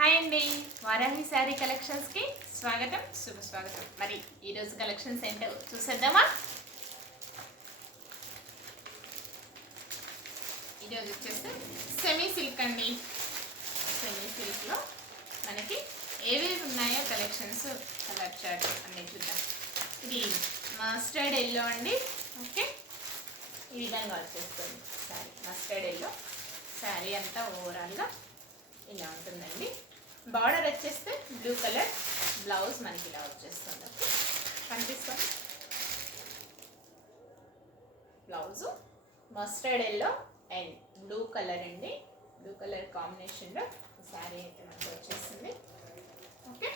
Hi అండి, వారాహి శారీ కలెక్షన్స్కి స్వాగతం, శుభస్వాగతం. మరి ఈరోజు కలెక్షన్స్ ఏంటో చూసేద్దామా? ఈరోజు వచ్చేసి సెమీ సిల్క్ అండి. సెమీ సిల్క్లో మనకి ఏవేవి ఉన్నాయో కలెక్షన్స్ కలర్ చార్ట్ అన్నీ చూద్దాం. ఇది మస్టర్డ్ ఎల్లో అండి. ఓకే, ఈ విధంగా వచ్చేస్తుంది శారీ. మస్టర్డ్ ఎల్లో శారీ అంతా ఓవరాల్గా ఇలా ఉంటుందండి. బార్డర్ వచ్చేస్తే బ్లూ కలర్, బ్లౌజ్ మనకి ఇలా వచ్చేస్తుంది. ఓకే, కనిపిస్తుంది blouse mustard yellow and blue colour అండి. బ్లూ కలర్ కాంబినేషన్లో శారీ అయితే మనకి వచ్చేస్తుంది. ఓకే,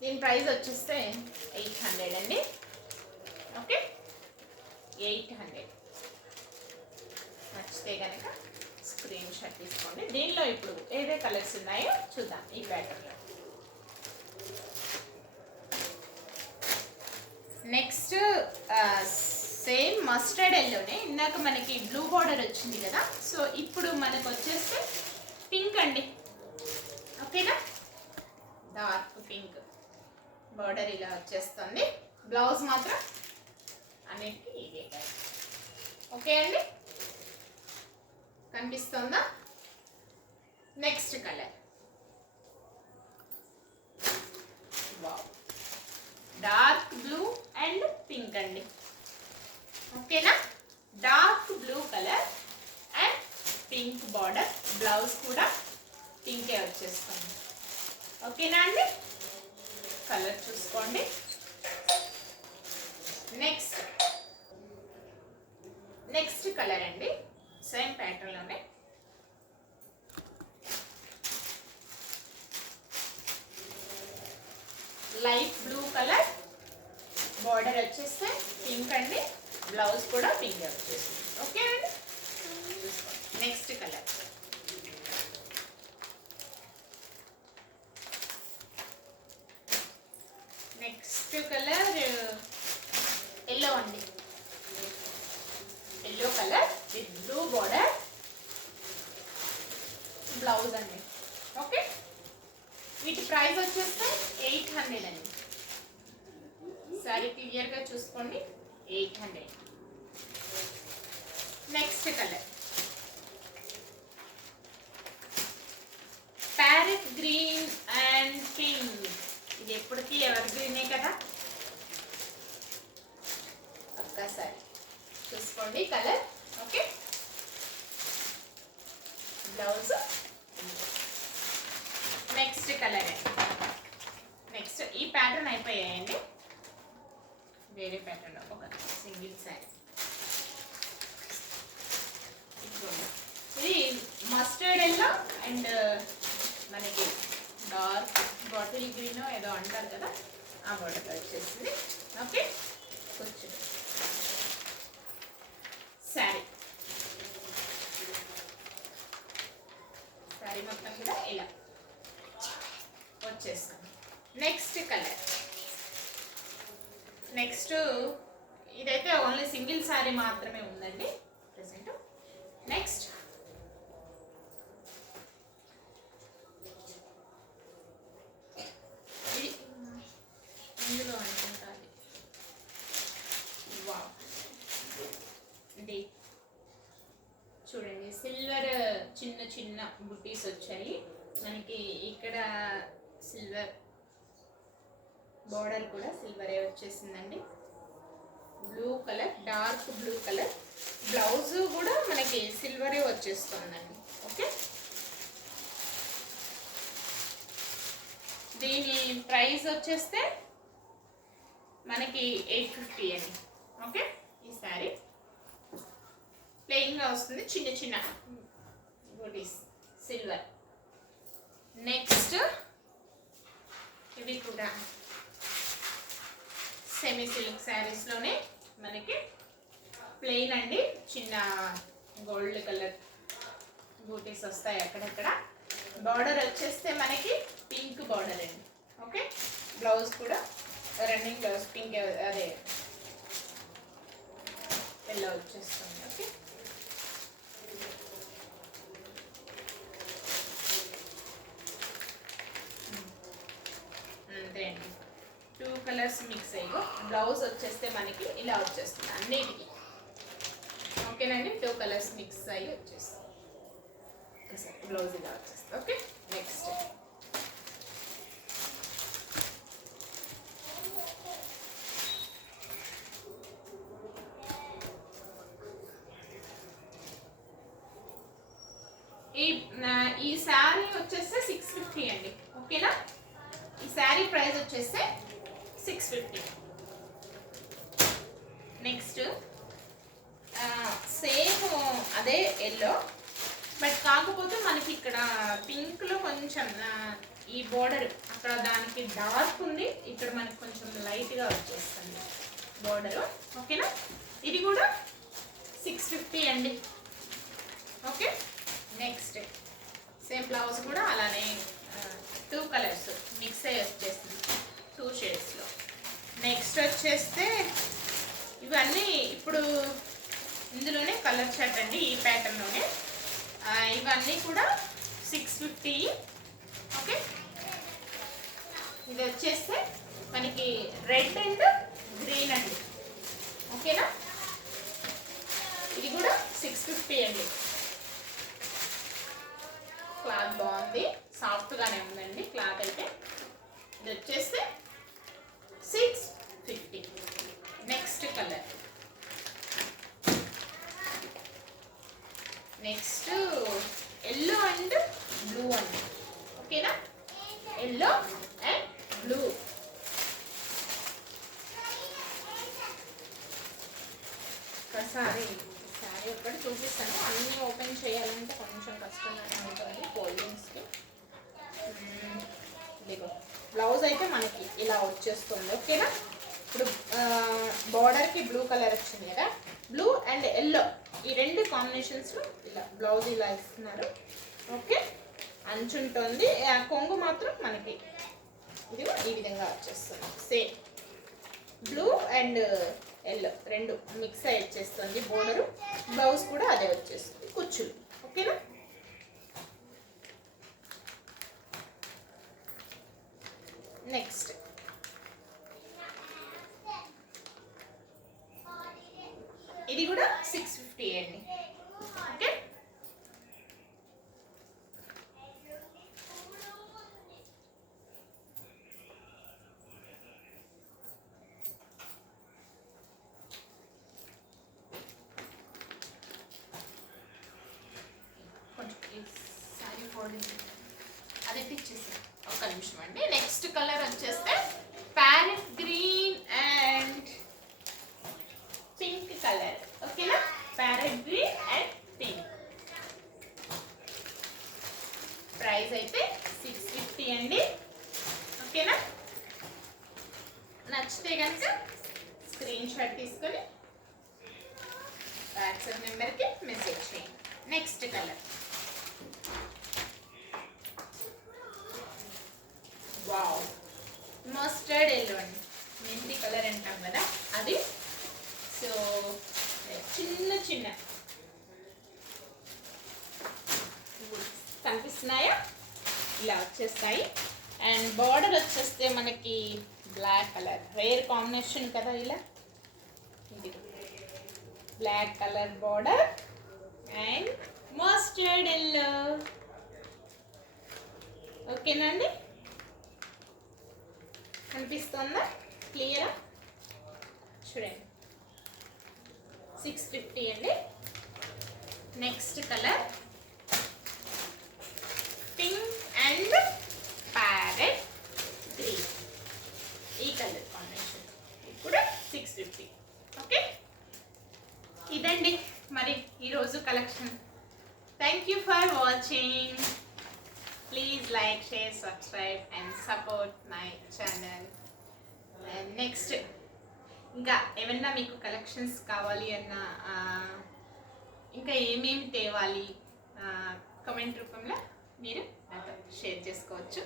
దీని ప్రైస్ వచ్చేస్తే 800 అండి. ఓకే, 800. నచ్చితే కనుక స్క్రీన్ షాట్ తీసుకోండి. దీనిలో ఇప్పుడు ఏవే కలర్స్ ఉన్నాయో చూద్దాం. ఈ ప్యాటర్న్లో నెక్స్ట్ సేమ్ మస్టర్డ్ ఎల్లోనే ఇందాక మనకి బ్లూ బార్డర్ వచ్చింది కదా, సో ఇప్పుడు మనకు వచ్చేస్తే పింక్ అండి. ఓకేనా, డార్క్ పింక్ బార్డర్ ఇలా వచ్చేస్తుంది. బ్లౌజ్ మాత్రం అన్నిటికీ ఇదే కలర్. ఓకే అండి, కనిపిస్తుందా? Next colour wow, dark blue and pink అండి. ఓకేనా, dark blue colour and pink border, blouse కూడా పింకే వచ్చేస్తుంది. ఓకేనా అండి, కలర్ చూసుకోండి. నెక్స్ట్ కలర్ అండి, సేమ్ ప్యాటర్న్లోనే లైట్ బ్లూ కలర్, బార్డర్ వచ్చేస్తే పింక్ అండి, బ్లౌజ్ కూడా పింక్ వచ్చేస్తుంది. ఓకే అండి, నెక్స్ట్ కలర్ ఎల్లో అండి. Yellow colour with blue border, blouse అండి. ఓకే, వీటి ప్రైస్ వచ్చేస్తే 800 అండి. సారీ క్లియర్గా చూసుకోండి, 800. Next colour parrot green and pink. ఇది ఎప్పటికీ ఎవర్ గ్రీనే కదా, ఒక్కసారి చూసుకోండి colour. Okay, blouse. Next colour అండి. నెక్స్ట్ ఈ ప్యాటర్న్ అయిపోయాయండి. వేరే ప్యాటర్న్ ఒక సింగిల్ శారీ. ఇది మస్టర్డ్ ఎల్లో అండ్ మనకి డార్క్ బాటిల్ గ్రీన్ ఏదో అంటారు కదా, ఆ బార్డర్ వచ్చేసింది. ఓకే, కొంచెం శారీ మొత్తం కూడా ఇలా వచ్చేస్తుంది. నెక్స్ట్ కలర్, నెక్స్ట్ ఇదైతే ఓన్లీ సింగిల్ శారీ మాత్రమే ఉందండి ప్రెసెంట్. నెక్స్ట్ ఇందులో అనుకుంటాను. వావ్, ఇది చూడండి, సిల్వర్ చిన్న చిన్న బుట్టీస్ వచ్చాయి మనకి. ఇక్కడ సిల్వర్ బార్డర్ కూడా సిల్వరే వచ్చేసిందండి. Blue colour, dark blue colour, blouse కూడా మనకి సిల్వరే వచ్చేస్తుందండి. ఓకే, దీని ప్రైస్ వచ్చేస్తే మనకి 850 అండి. ఓకే, ఈ శారీ ప్లెయిన్గా వస్తుంది, చిన్న చిన్న బూటీస్ సిల్వర్. నెక్స్ట్ ఇవి కూడా సెమీ సిల్క్ శారీస్లోనే మనకి ప్లెయిన్ అండి, చిన్న గోల్డ్ కలర్ బూటీస్ వస్తాయి అక్కడక్కడ. బార్డర్ వచ్చేస్తే మనకి పింక్ బార్డర్ అండి. ఓకే, బ్లౌజ్ కూడా రన్నింగ్ బ్లౌజ్ పింక్, అదే ఎల్లో వచ్చేస్తుంది. ఓకే, బ్లౌజ్ వచ్చేస్తే మనకి ఇలా వచ్చేస్తుంది అన్నిటికీ. ఓకేనండి, 2 కలర్స్ మిక్స్ అయ్యి వచ్చేస్తుంది. బ్లౌజ్ ఇలా వచ్చేస్తుంది. ఓకే, నెక్స్ట్ ఈ శారీ వచ్చేస్తే 650 అండి. ఓకేనా, ఈ శారీ ప్రైస్ వచ్చేస్తే 650. నెక్స్ట్ సేమ్ అదే ఎల్లో, బట్ కాకపోతే మనకి ఇక్కడ పింక్లో కొంచెం ఈ బోర్డర్ అక్కడ దానికి డార్క్ ఉంది, ఇక్కడ మనకి కొంచెం లైట్గా వచ్చేస్తుంది బోర్డరు. ఓకేనా, ఇది కూడా 650 అండి. ఓకే, నెక్స్ట్ సేమ్ బ్లౌజ్ కూడా అలానే 2 కలర్స్ మిక్స్ అయ్యి వచ్చేస్తుంది 2 షేడ్స్లో. నెక్స్ట్ వచ్చేస్తే ఇవన్నీ ఇప్పుడు ఇందులోనే కలర్ చార్ట్ అండి, ఈ ప్యాటర్న్లోనే. ఇవన్నీ కూడా 650. ఓకే, ఇది వచ్చేస్తే మనకి రెడ్ అండ్ గ్రీన్ అండి. ఓకేనా, ఇది కూడా 650 అండి. క్లాత్ బాగుంది, సాఫ్ట్గానే ఉందండి క్లాత్ అయితే. ఇది వచ్చేస్తే 650. Next colour, next yellow and blue అండి. ఓకేనా, ఎల్లో అండ్ బ్లూ. ఒకసారి శారీ ఒకటి చూపిస్తాను, అన్నీ ఓపెన్ చేయాలంటే కొంచెం కష్టంగానే ఉంటుంది ఫోల్డింగ్స్కి. ఇదిగో బ్లౌజ్ అయితే మనకి ఇలా వచ్చేస్తుంది. ఓకేనా, ఇప్పుడు బార్డర్కి బ్లూ కలర్ వచ్చింది కదా, బ్లూ అండ్ ఎల్లో ఈ 2 కాంబినేషన్స్లో ఇలా బ్లౌజ్ ఇలా ఇస్తున్నారు. ఓకే, అంచుంటుంది, కొంగు మాత్రం మనకి ఇదిగో ఈ విధంగా వచ్చేస్తుంది. Same blue and yellow 2 mix అయ్యి వచ్చేస్తుంది బోర్డరు. బ్లౌజ్ కూడా అదే వచ్చేస్తుంది, కుచ్చులు. ఓకేనా, నెక్స్ట్ ఇది కూడా 650 అండి. ఓకే, సారీ ఫోల్డింగ్ అది ఇచ్చేసి ఒక నిమిషం అండి. నెక్స్ట్ కలర్ వచ్చేస్తే parrot green and pink colour. ఓకేనా, parrot green and pink. Price అయితే 650 అండి. ఓకేనా, నచ్చితే కనుక స్క్రీన్ షాట్ తీసుకొని వాట్సాప్ నెంబర్కి మెసేజ్ చేయండి. Next colour, wow, mustard yellow అండి, మెంతి కలర్ అంటాం కదా అది. సో చిన్న చిన్న కనిపిస్తున్నాయా, ఇలా వచ్చేస్తాయి. అండ్ బార్డర్ వచ్చేస్తే మనకి బ్లాక్ కలర్, రేర్ కాంబినేషన్ కదా, ఇలా ఇది black colour border and mustard yellow. ఓకేనండి, కనిపిస్తుందా క్లియరా? చూడండి, 650 అండి. Next colour pink and parrot green, ఈ కలర్ కాంబినేషన్ ఇప్పుడు 650. ఓకే, ఇదండి మరి ఈరోజు collection. Thank you for watching. Please like, share, subscribe and support my channel. Next ఇంకా ఏమన్నా మీకు కలెక్షన్స్ కావాలి అన్నా, ఇంకా ఏమేమి తేవాలి కమెంట్ రూపంలో మీరు నాతో షేర్ చేసుకోవచ్చు.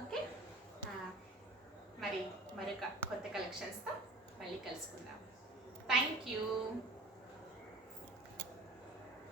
ఓకే, మరి మరొక కొత్త కలెక్షన్స్తో మళ్ళీ కలుసుకుందాం. Thank you.